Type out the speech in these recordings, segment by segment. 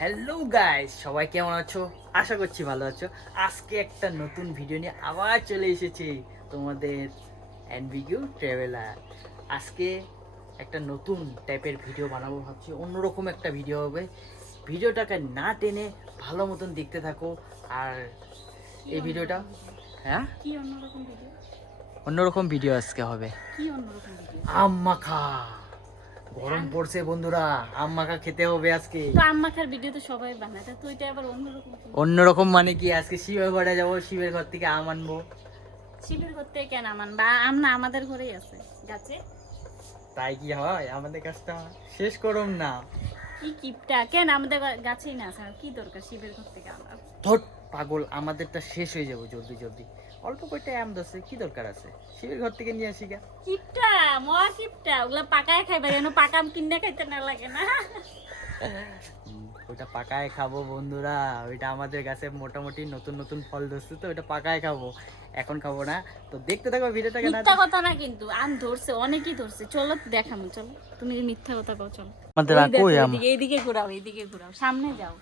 Hello guys সবাই কেমন আছো? আশা করছি ভালো আছো। আজকে একটা নতুন ভিডিও নিয়ে আবার চলে এসেছি তোমাদের এনভিকিউ ট্রাভেলার আজকে একটা নতুন টাইপের ভিডিও বানাবো ভাবছি অন্যরকম একটা ভিডিও হবে। ভিডিওটাকে না টেনে ভালো মতন দেখতে থাকো। আর এই ভিডিওটা হ্যাঁ? কি অন্যরকম ভিডিও অন্যরকম ভিডিও আজকে হবে। কি অন্যরকম ভিডিও আম মাখা গরম পড়ছে বন্ধুরা আম মাখা খেতে হবে আজকে। তো আম্মাখার ভিডিও তো সবাই বানায় তা এটা আবার অন্যরকম? অন্যরকম মানে কি? আজকে শিবের ঘরে যাব শিবের ঘর থেকে আম আনব। শিবের করতে কেন আমান বা আম না আমাদের ঘরেই আছে গাছে। তাই কি হয়? আমাদের কাজটা শেষ করুম না। কি কিপটা? কেন আমাদের গাছেই না আছে কি দরকার শিবের ঘর থেকে আনার ধর পাগল আমাদেরটা শেষ হয়ে যাব জলদি জলদি। অল্প কয়টা আম দোষে কি দরকার আছে? শিবের ঘর থেকে নিয়ে আসি গা। কিপটা মহা কিপটা ওগুলা পাকায় খাইবা পাকা আম কিনে খাইতে না লাগে না। ওইটা পাকায় খাব বন্ধুরা ওইটা আমাদের গাছে মোটামুটি নতুন নতুন ফল ধরছে তো ওইটা পাকায় খাব। এখন খাব না। তো দেখতে থাকো ভিডিওটাকে না মিথ্যা কথা না কিন্তু আম ধরছে অনেকই ধরছে। চলো দেখামো চলো। তুমি মিথ্যা কথা কও চলো। আমাদের কই আম? এইদিকে এইদিকে ঘোরাও এইদিকে ঘোরাও। সামনে যাও।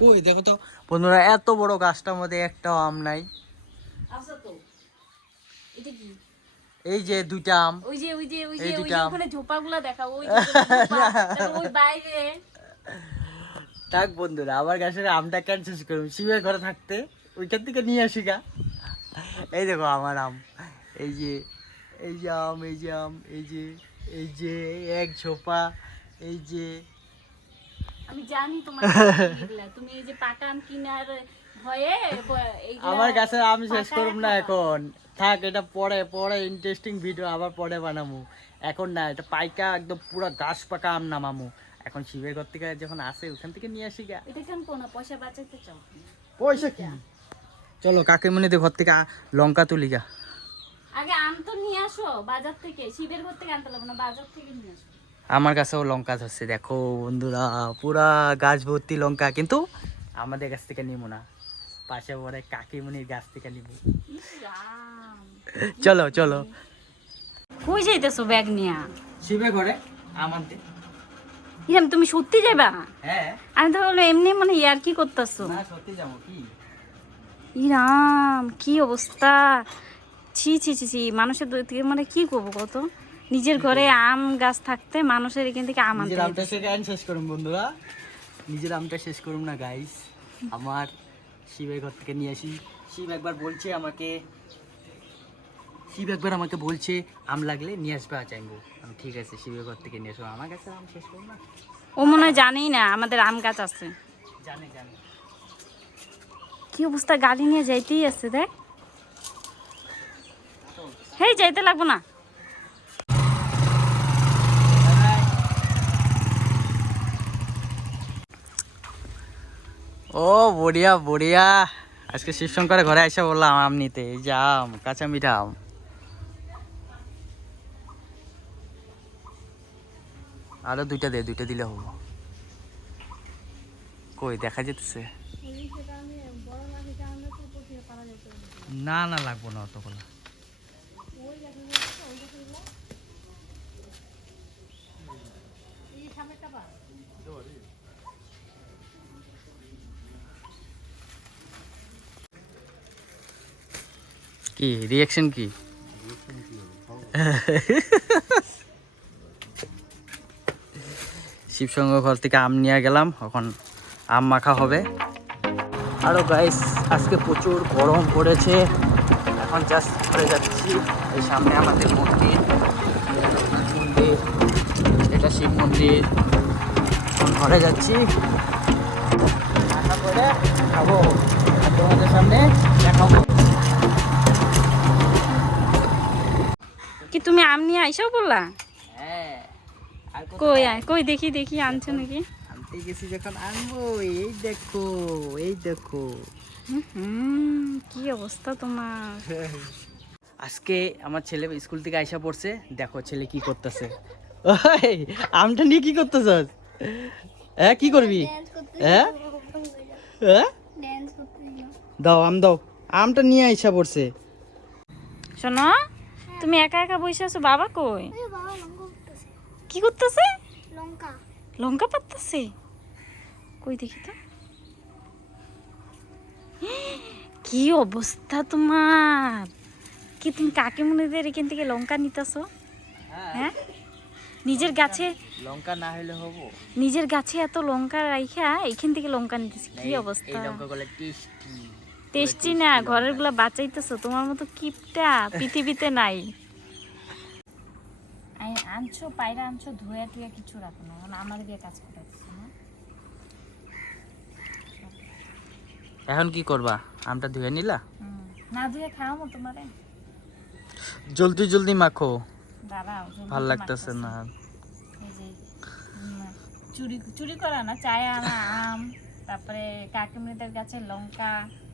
কই দেখো তো? বন্ধুরা এত বড় গাছটার মধ্যে একটাও আম নাই। আসো তো। এটা কি? এই যে দুইটা আম। ওই যে ওই যে ওই যে ওই যে ওখানে ঝোপাগুলা দেখা ওই ওই বাইরে। থাক বন্ধুরা আবার গাছের আমটা ক্যান্সেল করুন। শিবের ঘরে থাকতে ওইখান থেকে নিয়ে আসি গা। এই দেখো আমার আম। এই যে এই যে আম এই যে আম এই যে এই যে এক ঝোপা এই যে। আমি জানি তোমার তুমি এই যে পাকা আম কিনার আমার গাছের আমি শেষ করুম না এখন। থাক এটা পরে পরে ইন্টারেস্টিং ভিডিও আবার পরে বানামু। এখন না এটা পাইকা একদম পুরো গাছ পাকা আম নামামু। এখন শিবের ঘর থেকে যখন আসে ওখান থেকে নিয়ে আসি গা। এটা কেন কোনো পয়সা বাঁচাইতে চাও? পয়সা কি? চলো কাকিমণিদের ঘর থেকে লঙ্কা তুলি গা। আগে আম তো নিয়ে আসো বাজার থেকে। শিবের ঘর থেকে আনতে লাগবে না বাজার থেকে নিয়ে আসো। আমার কাছেও লঙ্কা ধরছে দেখো বন্ধুরা। পুরা গাছ ভর্তি লঙ্কা কিন্তু আমাদের কাছ থেকে নিব না। পাশে পরে কাকিমণির গাছ থেকে নিব। চলো চলো। কই যাইতেছো ব্যাগ নিয়া? শিবে ঘরে আমাদের ইরাম তুমি সত্যি যাবা হ্যাঁ। আমি তো বললাম এমনি মানে ইয়ার কি করতেছো? না সত্যি যাব কি? ইরাম কি অবস্থা? ছি ছি ছি ছি মানুষের দূর থেকে মানে কি করব কত নিজের ঘরে আম গাছ থাকতে মানুষের এখান থেকে আম আনতে নিজের আমটা শেষ করুন বন্ধুরা। নিজের আমটা শেষ করুন না গাইস আমার শিবের ঘর থেকে নিয়ে আসি। শিব একবার বলছে আমাকে শিব একবার আমাকে বলছে আম লাগলে নিয়ে আসবে আনব আমি ঠিক আছে শিবের ঘর থেকে নিয়ে আসব আমার কাছে আম শেষ করুন না। ও মনে হয় জানেই না আমাদের আম গাছ আছে। জানে জানে। কি অবস্থা গাড়ি নিয়ে যাইতেই আছে দেখ। হেই যাইতে লাগবো না। ও, বড়িয়া বড়িয়া। আজকে শিবশঙ্করের ঘরে এসে বললাম, আম নিতে। এই কাঁচা মিঠা আরও দুইটা দে, দুইটা দিলে হব। কই, দেখা যেতেছে? না না, লাগবো না অতগুলো কি? রিয়াকশন কি? শিবসঙ্গ ঘর থেকে আম নিয়ে গেলাম, এখন আম মাখা হবে। আরও গাইস আজকে প্রচুর গরম পড়েছে। এখন জাস্ট ঘরে যাচ্ছি। এই সামনে আমাদের মন্দির। মন্দির এটা শিব মন্দির। এখন ঘরে যাচ্ছি। করে খাব আম নিয়ে আইসাও বললা? হ্যাঁ কই আয় কই দেখি দেখি আনছো নাকি? আনতে গেছি যখন আনব এই দেখো এই দেখো। হুম কি অবস্থা তোমার? আজকে আমার ছেলে স্কুল থেকে আইসা পড়ছে দেখো ছেলে কি করতেছে। আমটা নিয়ে কি করতেছস? হ্যাঁ কি করবি? হ্যাঁ? হ্যাঁ? দাও আম দাও আমটা নিয়ে আইসা পড়ছে। শোনো তুমি একা একা বসে আছো? বাবা কই? আরে বাবা লঙ্কা উঠতেছে। কি করতেছে? লঙ্কা। লঙ্কা পাততেছে? কই দেখি তো। কি অবস্থা তোমার? কি তুমি কাকিমুনিদের এখান থেকে লঙ্কা নিতেছো? হ্যাঁ। নিজের গাছে লঙ্কা না হলে হব। নিজের গাছে এত লঙ্কা রাইখা এখান থেকে লঙ্কা নিতেছি। কি অবস্থা? এই লঙ্কাগুলো টেস্টি। টেস্টি না ঘরেরগুলা বাঁচাইতেছো তোমার মতো কিপটা পৃথিবীতে নাই। আনছো পায়রা আনছো ধোয়া টুয়া কিছু রাখো না আমার দিয়ে কাজ করাইতেছো না। এখন কি করবা? আমটা ধুয়ে নিলা? হুম। না ধুয়ে খাওয়াবো তোমারে। জলদি জলদি মাখো। দাঁড়াও ভালো লাগতেছে না। এই যে চুরি চুরি করা না চায় আনা আম তারপরে কাকিমনিদের গাছের লঙ্কা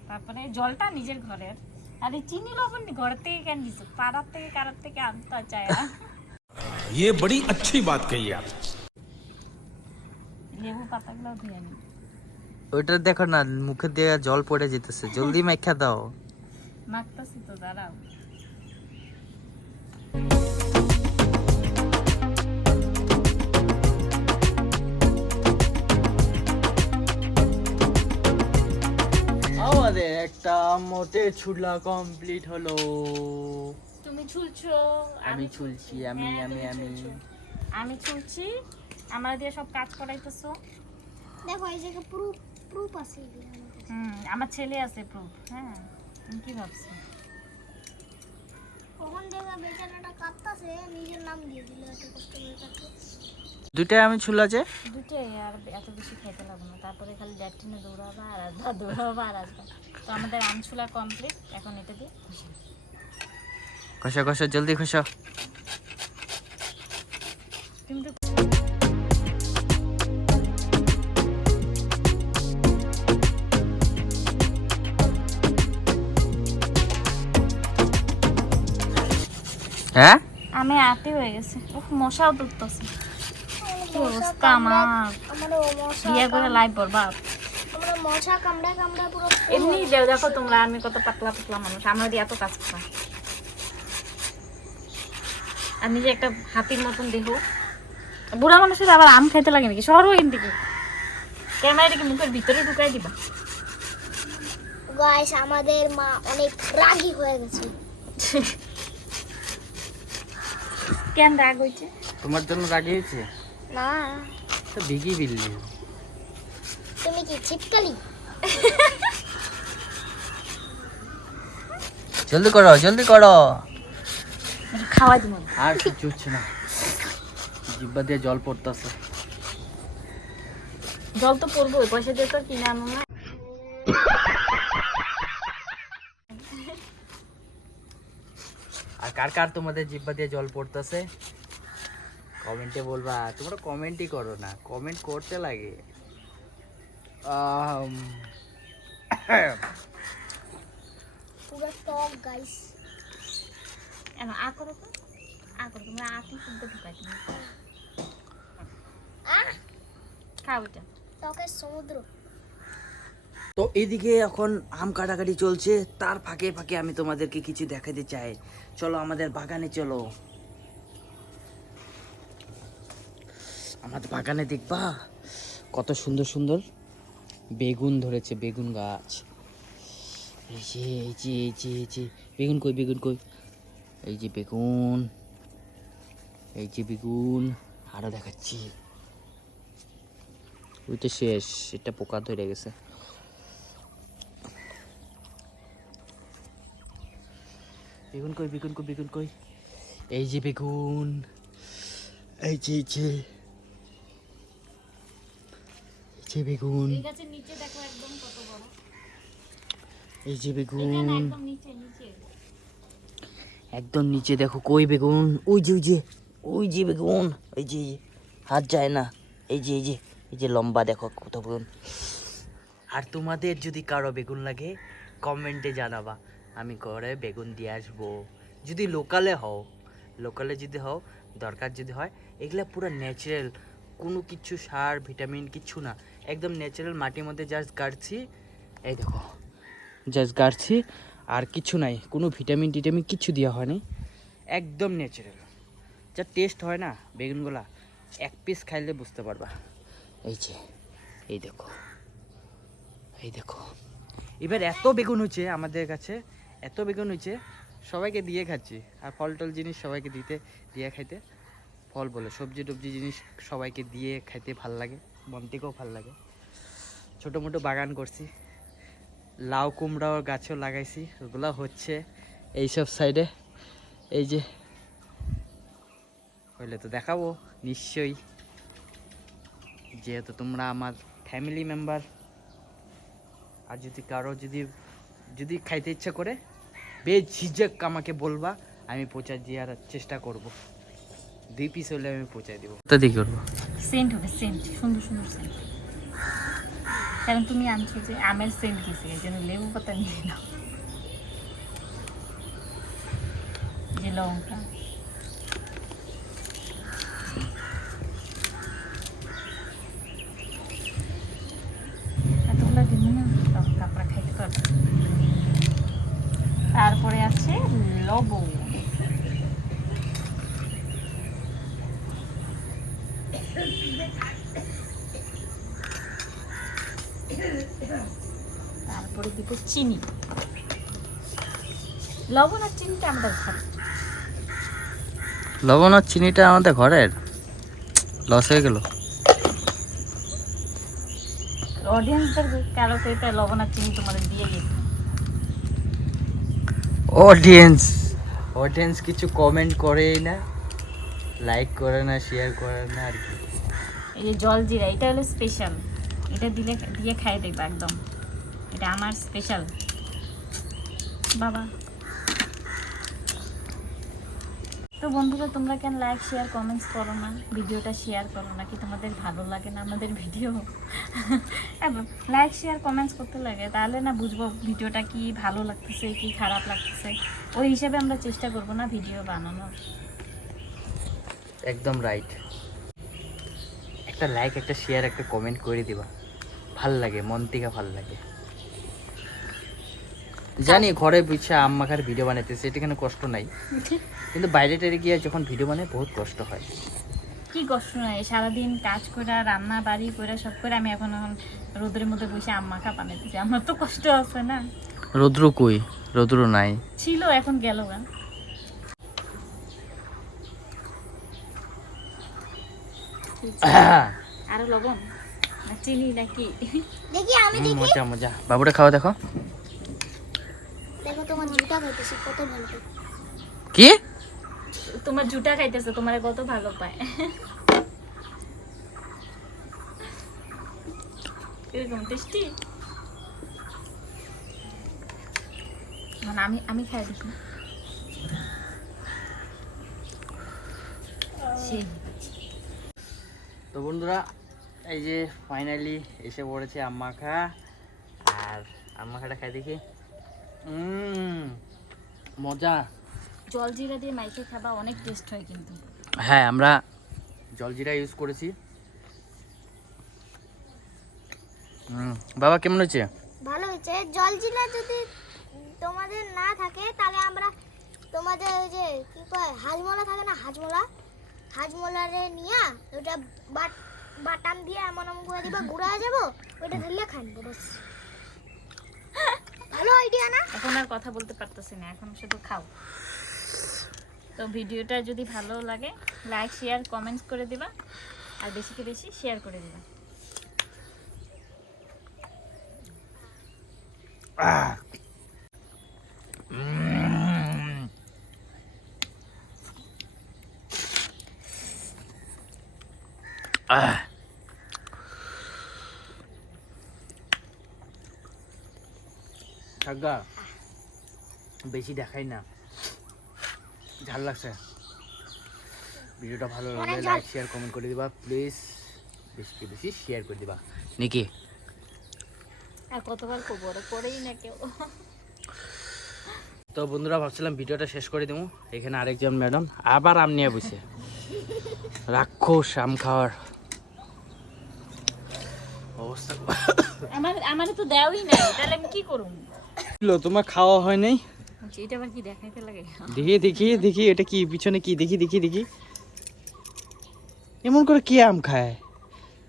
তারপরে জলটা নিজের ঘরের আর এই চিনি লবণ ঘর থেকে কেন দিছো পাড়ার থেকে কারোর থেকে আনতে হয় চায় ये बड़ी अच्छी बात कही आप লেবু পাতাগুলো ধুয়ে নি ওইটা দেখো না মুখে দিয়ে জল পড়ে যেতেছে জলদি মাখা দাও মাখতেছি তো দাঁড়াও একটা মোটে ছুলা কমপ্লিট হলো। তুমি ছুলছো? আমি ছুলছি আমি হ্যাঁ, আমি আমি। আমি ছুলছি আমার দিয়ে সব কাজ করাইতেছো। দেখো এই জায়গায় প্রুফ প্রুফ আছে হুম আমার ছেলে আছে প্রুফ হ্যাঁ। তুমি কি ভাবছ? কখন দেখা বেচারাটা কাঁদতাছে নিজের নাম দিয়ে দিল এত কষ্ট করে কাটলো দুইটাই আমি ছুলা যে? দুটোই আর এত বেশি খেতে লাগবে না। তারপরে খালি ল্যাট্রিনে দৌড়াবা আর আসবা দৌড়াবা আর আসবা। তো আমাদের আমছুলা কমপ্লিট এখন এটা দিয়ে খসা খসা জলদি খসা কিন্তু হ্যাঁ? আমি আটি হয়ে গেছে। উফ মশাও ধরতেছে কি অবস্থা আমার। আমার বিয়ে করে লাইভ বরবাদ। মশা কামড়া কামড়া পুরো এমনি দেখো তোমরা আমি কত পাতলা পাতলা মানুষ আমরা দিয়ে এত কাজ করা আমি যে একটা হাতির মতন দেহ। বুড়া মানুষের আবার আম খাইতে লাগে নাকি? সরো এখান থেকে। ক্যামেরাটা কি মুখের ভিতরে ঢুকাই দিবা। গাইস আমাদের মা অনেক রাগী হয়ে গেছে। কেন রাগ হয়েছে? তোমার জন্য রাগিয়েছে না। তো বিগি বিল্লি। তুমি কি ছিটকালি? জলদি করো জলদি করো। খাওয়াই দিব আর কিছু হচ্ছে না। জিব্বা দিয়ে জল পড়তেছে। জল তো পড়ব পয়সা দিয়ে তো কিনে আনো না। আর কার কার তোমাদের জিব্বা দিয়ে জল পড়তেছে? কমেন্টে বলবা তোমরা কমেন্টই করো না কমেন্ট করতে লাগে। পুরো টক গাইস এনো আ করো তো। আ করো তোমরা আটি শুদ্ধ ঢুকাই দিবে আহ খাও এটা। টকের সমুদ্র। তো এইদিকে এখন আম কাটাকাটি চলছে তার ফাঁকে ফাঁকে আমি তোমাদেরকে কিছু দেখাতে চাই। চলো আমাদের বাগানে চলো। আমাদের বাগানে দেখবা কত সুন্দর সুন্দর বেগুন ধরেছে, বেগুন গাছ। এই যে এই যে এই যে এই যে, বেগুন কই বেগুন কই? এই যে বেগুন, এই যে বেগুন, আরও দেখাচ্ছি। ওইটা শেষ, এটা পোকা ধরে গেছে। বেগুন কই বেগুন কই বেগুন কই? এই যে বেগুন, এই যে এই যে। এই যে বেগুন এই যে বেগুন। একদম নিচে দেখো কই বেগুন। ওই যে ওই যে ওই যে বেগুন। ওই যে এই যে। হাত যায় না। এই যে এই যে এই যে লম্বা দেখো কত বেগুন। আর তোমাদের যদি কারও বেগুন লাগে কমেন্টে জানাবা। আমি ঘরে বেগুন দিয়ে আসব। যদি লোকালে হও লোকালে যদি হও দরকার যদি হয় এগুলা পুরো ন্যাচারাল কোনো কিছু সার ভিটামিন কিচ্ছু না। একদম ন্যাচারাল মাটির মধ্যে জাস্ট গাড়ছি। এই দেখো জাস্ট গাড়ছি, আর কিছু নাই, কোনো ভিটামিন টিটামিন কিছু দেওয়া হয়নি। একদম ন্যাচারাল যা টেস্ট হয় না, বেগুনগুলা, এক পিস খাইলে বুঝতে পারবা। এই যে, এই দেখো এই দেখো। এবার এত বেগুন হয়েছে আমাদের কাছে, এত বেগুন হয়েছে, সবাইকে দিয়ে খাচ্ছি। আর ফল টল জিনিস সবাইকে দিতে, দিয়ে খাইতে, ফল বলে সবজি টবজি জিনিস সবাইকে দিয়ে খাইতে ভালো লাগে। থেকেও ভালো লাগে। ছোটো মোটো বাগান করছি। লাউ কুমড়াও গাছও লাগাইছি। ওগুলো হচ্ছে এইসব সাইডে। এই যে হইলে তো দেখাবো, নিশ্চয়ই। যেহেতু তোমরা আমার ফ্যামিলি মেম্বার আর যদি কারও যদি যদি খাইতে ইচ্ছা করে, বেঝিঝক আমাকে বলবা, আমি পৌঁছা দেওয়ার চেষ্টা করব। দুই পিস হলে আমি পৌঁছাই দেবো। তো দিয়ে করব? সেন্ট হবে সেন্ট সুন্দর সুন্দর সেন্ট কারণ তুমি আনছো যে আমের সেন্ট গেছে এই জন্য লেবু পাতা নিয়ে নাও। যে লঙ্কা এতগুলো দিব না লঙ্কা আপনারা খাইতে পারবেন তারপরে আছে লবণ তারপরে দিব চিনি। লবণ আর চিনিটা আমাদের ঘরে। লবণ আর চিনিটা আমাদের ঘরের? লস হয়ে গেল। অডিয়েন্সদের কারও লবণ আর চিনি তোমাদের দিয়ে গেছে। অডিয়েন্স অডিয়েন্স কিছু কমেন্ট করেই না লাইক করে না শেয়ার করে না আর কি। এই যে জল জিরা এটা হলো স্পেশাল এটা দিলে দিয়ে খাই দেখবা একদম। এটা আমার স্পেশাল বাবা। তো বন্ধুরা, তোমরা কেন লাইক শেয়ার কমেন্টস করো না? ভিডিওটা শেয়ার করো না কি তোমাদের ভালো লাগে না আমাদের ভিডিও? লাইক শেয়ার কমেন্টস করতে লাগে, তাহলে না বুঝব ভিডিওটা কি ভালো লাগতেছে, কি খারাপ লাগতেছে। ওই হিসাবে আমরা চেষ্টা করব না ভিডিও বানানোর। একদম রাইট একটা লাইক একটা শেয়ার একটা কমেন্ট করে দিবা। ভালো লাগে, মন থেকে ভালো লাগে। জানি ঘরে বুঝছে আম্মাকার ভিডিও বানাইতেছে এটা এখানে কষ্ট নাই। কিন্তু বাইরে টাইরে গিয়ে যখন ভিডিও বানায় বহুত কষ্ট হয়। কি কষ্ট নাই সারাদিন কাজ করে রান্না বাড়ি করে সব করে আমি এখন এখন রোদের মধ্যে বসে আম্মা খা বানাইতেছি। আমার তো কষ্ট আছে না। রৌদ্র কই? রৌদ্র নাই। ছিল এখন গেল গা। আরও লবণ? না চিনি নাকি? দেখি আমি দেখি মজা মজা। বাবুটা খাওয়া দেখো। খাইতেছি কত ভালো করে। কি? তোমার জুটা খাইতেছে তোমার কত ভালো পায়। এরকম টেস্টি মানে আমি আমি খাই দেখি। তো বন্ধুরা এই যে ফাইনালি এসে পড়েছে আম্মা খা আর আম্মা খাটা খাই দেখি। উম, মজা। জলজিরা দিয়ে মাইকে খাবা অনেক টেস্ট হয় কিন্তু। হ্যাঁ আমরা জলজিরা ইউজ করেছি। বাবা কেমন হয়েছে? ভালো হয়েছে। জল জিলা যদি তোমাদের না থাকে তাহলে আমরা তোমাদের ওই যে কি কয় হাজমলা থাকে না হাজমলা? হাজমলারে নিয়ে ওটা বাট বাটাম দিয়ে এমন এমন করে দিবা গুঁড়া হয়ে যাব ওইটা ধরলে খাই নেব বাস ভালো আইডিয়া না? এখন আর কথা বলতে পারতেছি না এখন শুধু খাও। তো ভিডিওটা যদি ভালো লাগে লাইক শেয়ার কমেন্টস করে দিবা। আর বেশিকে বেশি শেয়ার করে দিবা। আহ। কাকা বেশি দেখাই না। ঝাল লাগছে। ভিডিওটা ভালো লাগলে লাইক শেয়ার কমেন্ট করে দিবা। প্লিজ বেশি বেশি শেয়ার করে দিবা। নাকি? আর কতবার করব? না কেউ। তো বন্ধুরা ভাবছিলাম ভিডিওটা শেষ করে দেবো এখানে আরেকজন ম্যাডাম আবার আম নিয়ে বসে। রাক্ষস আম খাওয়ার। অবস্থা। আমার আমার তো দেওয়াই নাই। তাহলে আমি কি করুম লো, তোমার খাওয়া হয় নাই? এটা আবার কি দেখাইতে লাগে? দেখি দেখি দেখি এটা কি? পিছনে কি? দেখি দেখি দেখি। এমন করে কে আম খায়?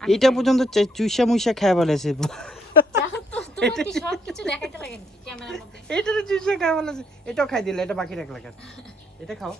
এইটা পর্যন্ত চে- চুইসা মুইসা খায় বলেছে এটা তো চুইসা খায় বলেছে এটাও খাই দিলে এটা বাকি রাখলে কেন? এটা খাও।